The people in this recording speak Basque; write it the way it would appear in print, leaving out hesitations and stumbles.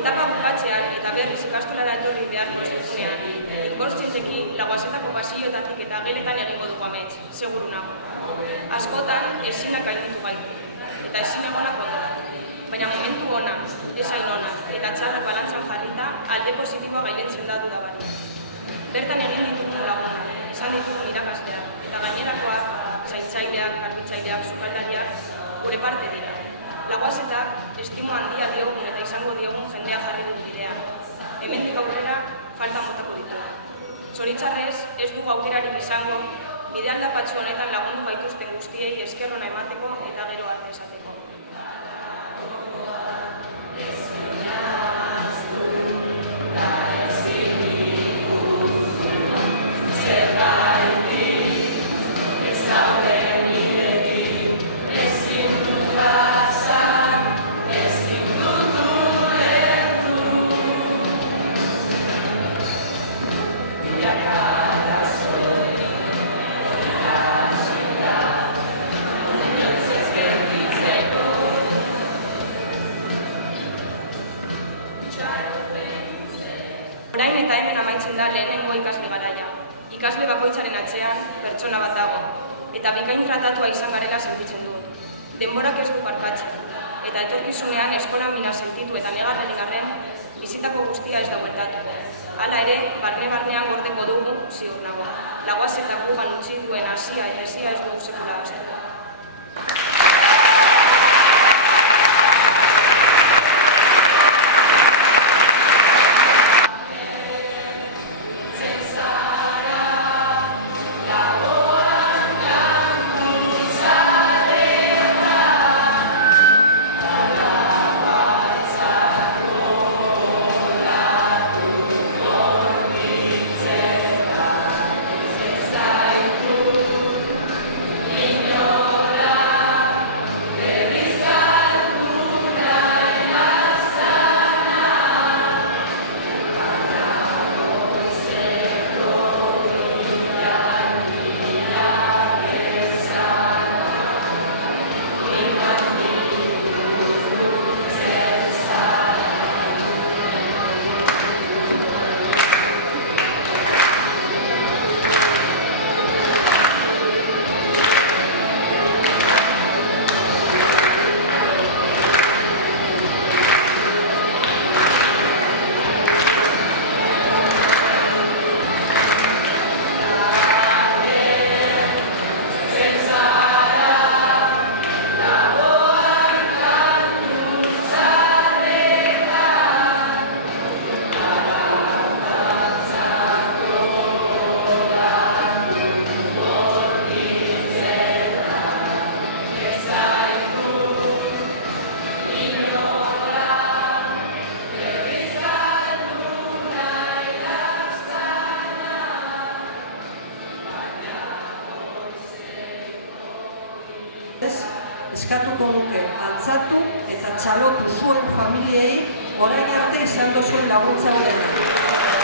Etapa bukatzean eta berriz ikastolara etorri beharko zenuean, inkontzienteki Laguazetako pasilloetatik eta geletan egingo dugu amets, seguru nago. Askotan ezinak gainditu gaitu, eta ezin egonak ondoratu. Baina momentu ona, ez hain ona, eta txarrak balantzan jarrita, alde positiboa gailentzen da dudabari. Bertan egin ditugun lagunak, izan ditugun irakasleak, eta gainerakoak, zaintzaileak, garbitzaileak, sukaldariak, gure parte dira. Laguazetak estimo handia diogun eta izango diogun jendea jarri dut bidea. Hemendik aurrera falta motako ditu. Zoritxarrez, ez dugu aukerarik izango, bide aldapatxo honetan lagundu gaituzten guztiei esker ona emateko eta gero arte esateko. Orain eta hemen amaitzen da lehenengo ikasle garaia. Ikasle bakoitzaren atzean pertsona bat dago, eta bikain tratatua izan garela sentitzen dut. Denborak ez du barkatzen, eta etorkizunean eskolan mina sentitu eta negarren igarren, bizitako guztia ez da bueltatu. Hala ere, barne-barnean gordeko dugu, ziur nago. Laguazetak gugan utzi duen hasia eta ezia ez dugu sekula hasteko. Eskatuko nuke altzatu eta txalotu zuen familiei orain arte izan duzuen laguntza horretan.